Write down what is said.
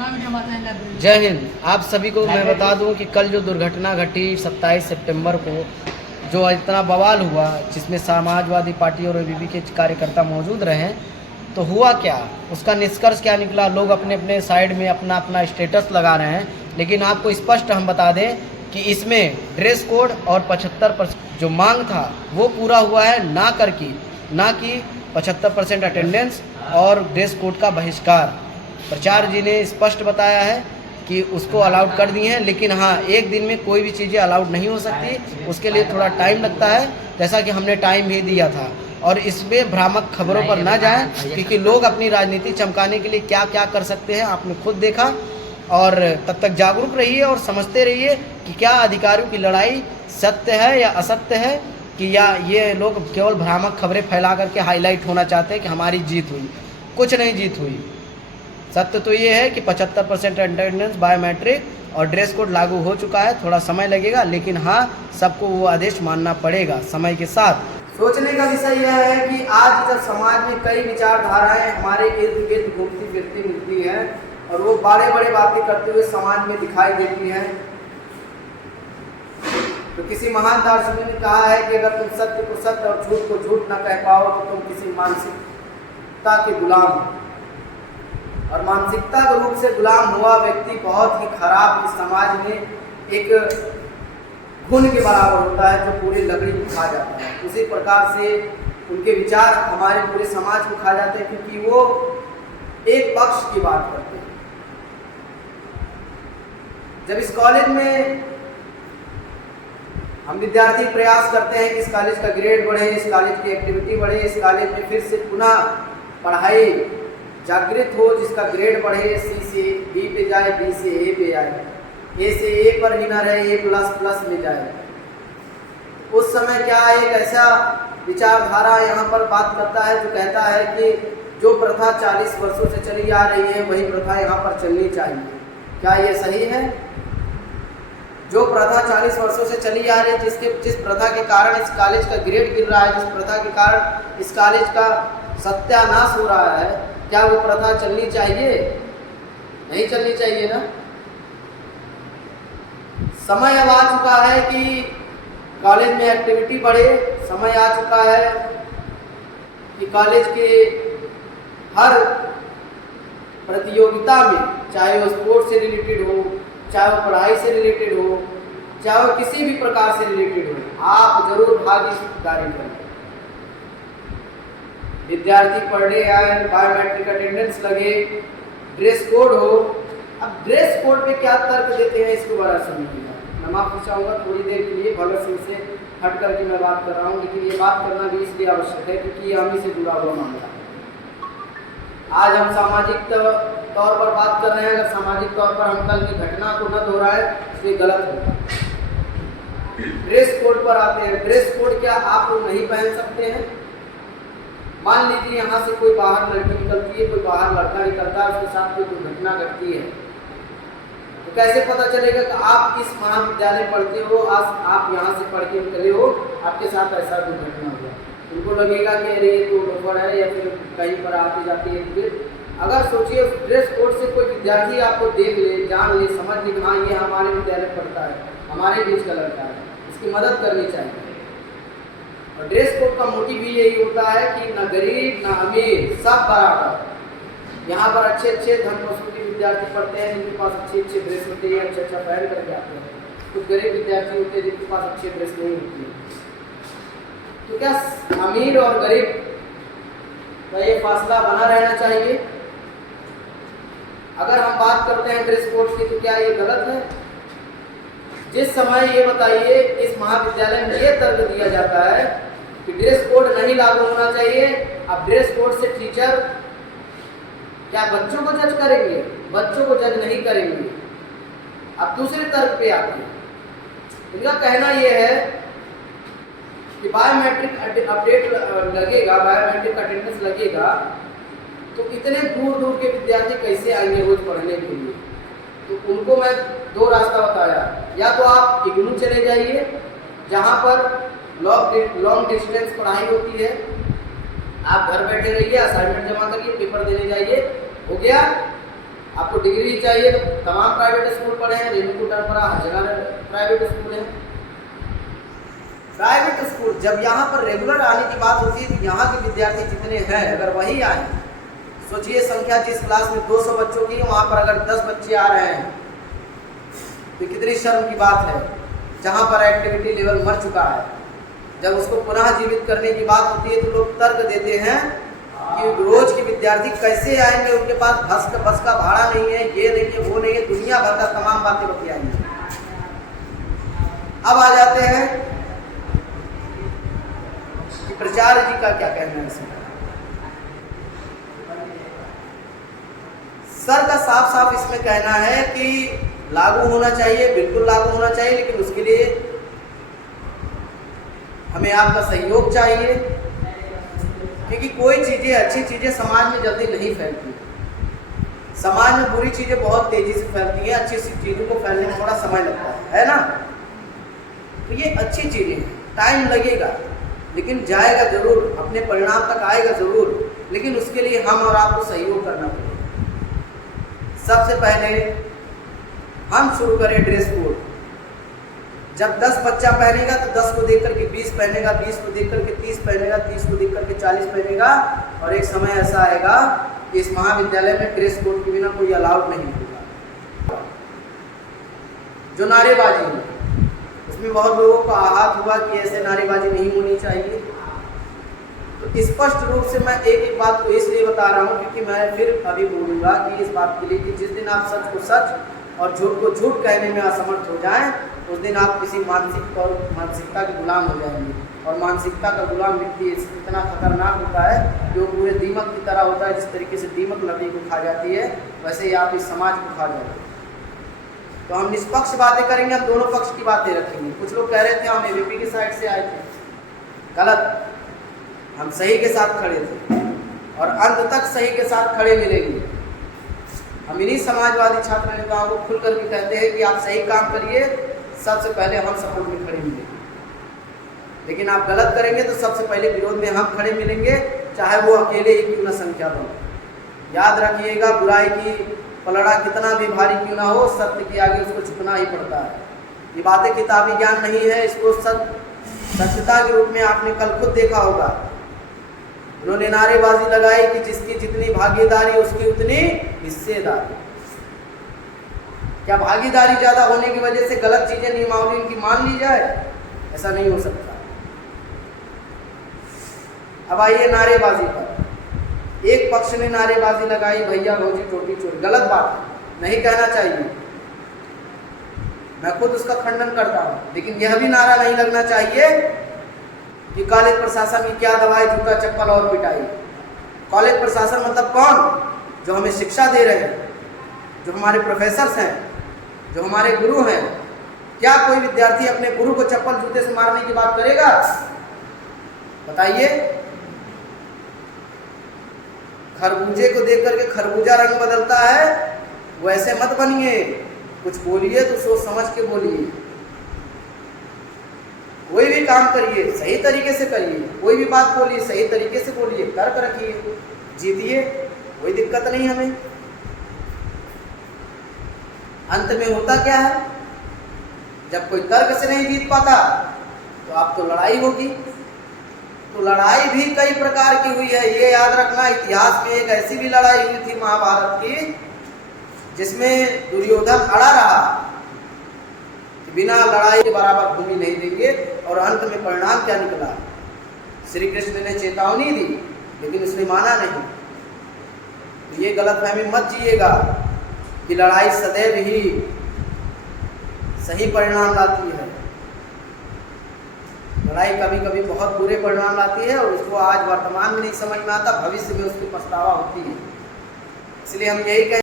जय हिंद। आप सभी को मैं बता दूं कि कल जो दुर्घटना घटी 27 सितंबर को, जो इतना बवाल हुआ जिसमें समाजवादी पार्टी और एबीवी के कार्यकर्ता मौजूद रहे, तो हुआ क्या, उसका निष्कर्ष क्या निकला। लोग अपने अपने साइड में अपना अपना स्टेटस लगा रहे हैं, लेकिन आपको स्पष्ट हम बता दें कि इसमें ड्रेस कोड और 75% जो मांग था वो पूरा हुआ है, ना कि 75% अटेंडेंस और ड्रेस कोड का बहिष्कार। प्राचार्य जी ने स्पष्ट बताया है कि उसको अलाउड कर दिए हैं, लेकिन हाँ, एक दिन में कोई भी चीज़ें अलाउड नहीं हो सकती, उसके लिए थोड़ा टाइम लगता है, जैसा कि हमने टाइम भी दिया था। और इसमें भ्रामक खबरों पर ना जाएं, क्योंकि लोग अपनी राजनीति चमकाने के लिए क्या क्या कर सकते हैं आपने खुद देखा। और तब तक जागरूक रहिए और समझते रहिए कि क्या अधिकारियों की लड़ाई सत्य है या असत्य है, कि या ये लोग केवल भ्रामक खबरें फैला करके हाईलाइट होना चाहते हैं कि हमारी जीत हुई। कुछ नहीं जीत हुई। सत्य तो ये है कि 75% अटेंडेंस, बायोमेट्रिक और ड्रेस कोड लागू हो चुका है। थोड़ा समय लगेगा, लेकिन हाँ, सबको वो आदेश मानना पड़ेगा समय के साथ। सोचने का विषय यह है कि आज जब समाज में कई विचारधाराएं हमारे इर्द गिर्द घूमती फिरती मिलती हैं और वो बड़े बड़े बातें करते हुए समाज में दिखाई देती हैं, तो किसी महान दार्शनिक ने कहा है कि अगर तुम सत्य को सत्य और झूठ को झूठ न कह पाओ तो तुम किसी मानसिकता के गुलाम हो। और मानसिकता के रूप से गुलाम हुआ व्यक्ति बहुत ही खराब इस समाज में एक खून के बराबर होता है, जो पूरी लकड़ी को खा जाता है। उसी प्रकार से उनके विचार हमारे पूरे समाज को खा जाते हैं, क्योंकि वो एक पक्ष की बात करते हैं। जब इस कॉलेज में हम विद्यार्थी प्रयास करते हैं कि इस कॉलेज का ग्रेड बढ़े, इस कॉलेज की एक्टिविटी बढ़े, इस कॉलेज में फिर से पुनः पढ़ाई जागृत हो, जिसका ग्रेड बढ़े, सी से बी पे जाए, बी से ए पे आए, ए से ए पर ही ना रहे, ए++ में जाए। उस समय क्या एक ऐसा विचारधारा यहाँ पर बात करता है जो कहता है कि जो प्रथा 40 वर्षों से चली आ रही है वही प्रथा यहाँ पर चलनी चाहिए। क्या ये सही है? जो प्रथा 40 वर्षों से चली आ रही है, जिस प्रथा के कारण इस कॉलेज का ग्रेड गिर रहा है, जिस प्रथा के कारण इस कॉलेज का सत्यानाश हो रहा है, क्या वो प्रथा चलनी चाहिए? नहीं चलनी चाहिए ना। समय अब आ चुका है कि कॉलेज में एक्टिविटी बढ़े। समय आ चुका है कि कॉलेज के हर प्रतियोगिता में, चाहे वो स्पोर्ट्स से रिलेटेड हो, चाहे वो पढ़ाई से रिलेटेड हो, चाहे वो किसी भी प्रकार से रिलेटेड हो, आप जरूर भागीदारी करें। विद्यार्थी पढ़ने आए, बायोमेट्रिक अटेंडेंस लगे, ड्रेस कोड हो। अब ड्रेस कोड पे क्या तर्क देते हैं, इसको बड़ा समझिएगा। मैं माफ पूछाऊंगा थोड़ी देर के लिए, भगत सिंह से हट करके मैं बात कर रहा हूँ, लेकिन ये बात करना भी इसलिए आवश्यक है क्योंकि ये हम ही से जुड़ा हुआ मामला है। आज हम सामाजिक तौर पर बात कर रहे हैं। अगर सामाजिक तौर पर हम कल की घटना को न दोहराएं तो ये गलत होगा। ड्रेस कोड पर आते हैं। ड्रेस कोड क्या आप लोग नहीं पहन सकते हैं? मान लीजिए यहाँ से कोई बाहर लड़की निकलती है, कोई बाहर लड़का निकलता है, उसके साथ कोई दुर्घटना घटती है, तो कैसे पता चलेगा कि आप किस महाविद्यालय पढ़ते हो, आप यहाँ से पढ़ के निकले हो, आपके साथ ऐसा दुर्घटना हुआ? उनको लगेगा कि अरे ये तो लोफर है या फिर कहीं पर आती जाती है। अगर सोचिए ड्रेस कोड से कोई विद्यार्थी आपको देख ले, जान ले, समझ ले, हाँ ये हमारे विद्यालय पढ़ता है, हमारे बीच का लड़का है, इसकी मदद करनी चाहिए। और ड्रेस कोड का मोटिव भी यही होता है कि न गरीब न अमीर, सब बराबर। यहाँ पर अच्छे अच्छे धन वसूल के विद्यार्थी पढ़ते हैं, जिनके पास अच्छी अच्छी ड्रेस होती है, अच्छा पहन करके आते हैं। कुछ गरीब विद्यार्थी होते हैं जिनके पास अच्छी ड्रेस नहीं होती है। तो क्या अमीर और गरीब का ये फासला बना रहना चाहिए? अगर हम बात करते हैं ड्रेस कोड की, तो क्या ये गलत है? जिस समय ये बताइए इस महाविद्यालय में ये तर्क दिया जाता है कि ड्रेस कोड नहीं लागू होना चाहिए, अब ड्रेस कोड से टीचर क्या बच्चों को जज करेंगे? बच्चों को जज नहीं करेंगे। अब दूसरे तर्क पे आते हैं। इनका कहना यह है कि बायोमेट्रिक अपडेट लगेगा, बायोमेट्रिक अटेंडेंस लगेगा, तो इतने दूर दूर के विद्यार्थी कैसे आएंगे रोज पढ़ने के लिए? तो उनको मैं दो रास्ता बताया। या तो आप इग्नू चले जाइए, जहाँ पर लॉन्ग डिस्टेंस पढ़ाई होती है, आप घर बैठे रहिए, असाइनमेंट जमा करिए, पेपर देने जाइए, हो गया। आपको डिग्री चाहिए तो तमाम प्राइवेट स्कूल पढ़े हैं, रेणुकू टरपरा हर जगह प्राइवेट स्कूल है। प्राइवेट स्कूल जब यहाँ पर रेगुलर आने की बात होती है तो यहाँ के विद्यार्थी जितने हैं अगर वही आए, सोचिए संख्या जिस क्लास में 200 बच्चों की वहाँ पर अगर 10 बच्चे आ रहे हैं तो कितनी शर्म की बात है। जहाँ पर एक्टिविटी लेवल मर चुका है, जब उसको पुनः जीवित करने की बात होती है तो लोग तर्क देते हैं कि रोज के विद्यार्थी कैसे आएंगे, उनके पास बस का भाड़ा नहीं है, ये नहीं है, वो नहीं है, दुनिया भर का तमाम बातें बतियाएंगे। अब आ जाते हैं कि प्राचार्य जी का क्या कहना है इसमें। सर का साफ साफ इसमें कहना है कि लागू होना चाहिए, बिल्कुल लागू होना चाहिए, लेकिन उसके लिए हमें आपका सहयोग चाहिए, क्योंकि कोई चीज़ें अच्छी चीज़ें समाज में जल्दी नहीं फैलती। समाज में बुरी चीज़ें बहुत तेज़ी से फैलती हैं, अच्छी चीज़ों को फैलने में थोड़ा समय लगता है ना। तो ये अच्छी चीज़ें हैं, टाइम लगेगा लेकिन जाएगा ज़रूर, अपने परिणाम तक आएगा ज़रूर, लेकिन उसके लिए हम और आपको सहयोग करना पड़ेगा। सबसे पहले हम शुरू करें ड्रेस कोड। जब 10 बच्चा पहनेगा तो 10 को देख करके 20 पहनेगा, 20 को देख करके 30 पहनेगा, 30 को देख करके 40 पहनेगा, और एक समय ऐसा आएगा कि इस महाविद्यालय में ड्रेस कोड के बिना कोई अलाउड नहीं होगा। जो नारेबाजी है उसमें बहुत लोगों को आहत हुआ कि ऐसे नारेबाजी नहीं होनी चाहिए। तो स्पष्ट रूप से मैं एक बात को इसलिए बता रहा हूँ क्योंकि मैं फिर अभी बोलूँगा कि इस बात के लिए कि जिस दिन आप सच को सच और झूठ को झूठ कहने में असमर्थ हो जाएं, उस दिन आप किसी मानसिकता के गुलाम हो जाएंगे। और मानसिकता का गुलाम व्यक्ति इतना खतरनाक होता है कि वो पूरे दीमक की तरह होता है। जिस तरीके से दीमक लकड़ी को खा जाती है वैसे ही आप इस समाज को खा जाएंगे। तो हम निष्पक्ष बातें करेंगे, हम दोनों पक्ष की बातें रखेंगे। कुछ लोग कह रहे थे हम एबीपी की साइड से आए थे, गलत। हम सही के साथ खड़े थे और अंत तक सही के साथ खड़े मिलेंगे। हम इन्हीं समाजवादी छात्र नेताओं को खुल करके कहते हैं कि आप सही काम करिए, सबसे पहले हम सपोर्ट में खड़े मिलेंगे। लेकिन आप गलत करेंगे तो सबसे पहले विरोध में हम खड़े मिलेंगे, चाहे वो अकेले ही क्यों न संख्या बने। याद रखिएगा, बुराई की पलड़ा कितना भी भारी क्यों ना हो, सत्य के आगे उसको झुकना ही पड़ता है। ये बातें किताबी ज्ञान नहीं है, इसको सत्यता के रूप में आपने कल खुद देखा होगा। उन्होंने नारेबाजी लगाई कि जिसकी जितनी भागीदारी उसकी उतनी हिस्सेदारी। क्या भागीदारी ज़्यादा होने की वजह से गलत चीज़ें नियमावली इनकी मान ली जाए? ऐसा नहीं हो सकता। अब आइए नारेबाजी पर। एक पक्ष ने नारेबाजी लगाई, भैया भौजी टोपी चोरी, गलत बात है, नहीं कहना चाहिए, मैं खुद उसका खंडन करता हूँ। लेकिन यह भी नारा नहीं लगना चाहिए कि कॉलेज प्रशासन की क्या दवाई, जूता चप्पल और पिटाई। कॉलेज प्रशासन मतलब कौन? जो हमें शिक्षा दे रहे हैं, जो हमारे प्रोफेसर्स हैं, जो हमारे गुरु हैं। क्या कोई विद्यार्थी अपने गुरु को चप्पल जूते से मारने की बात करेगा? बताइए। खरबूजे को देख करके खरबूजा रंग बदलता है, वैसे मत बनिए। कुछ बोलिए तो सोच समझ के बोलिए। कोई भी काम करिए सही तरीके से करिए, कोई भी बात बोलिए सही तरीके से बोलिए, तर्क रखिए, जीतिए, कोई दिक्कत नहीं हमें। अंत में होता क्या है, जब कोई तर्क से नहीं जीत पाता तो अब तो लड़ाई होगी। तो लड़ाई भी कई प्रकार की हुई है, ये याद रखना। इतिहास में एक ऐसी भी लड़ाई हुई थी महाभारत की, जिसमें दुर्योधन अड़ा रहा कि बिना लड़ाई के बराबर भूमि नहीं देंगे, और अंत में परिणाम क्या निकला? श्री कृष्ण ने चेतावनी दी लेकिन उसने माना नहीं। तो ये गलतफहमी मत जिएगा कि लड़ाई सदैव ही सही परिणाम लाती है। लड़ाई कभी कभी बहुत बुरे परिणाम लाती है और उसको आज वर्तमान में नहीं समझ में आता, भविष्य में उसकी पछतावा होती है। इसलिए हम यही कहें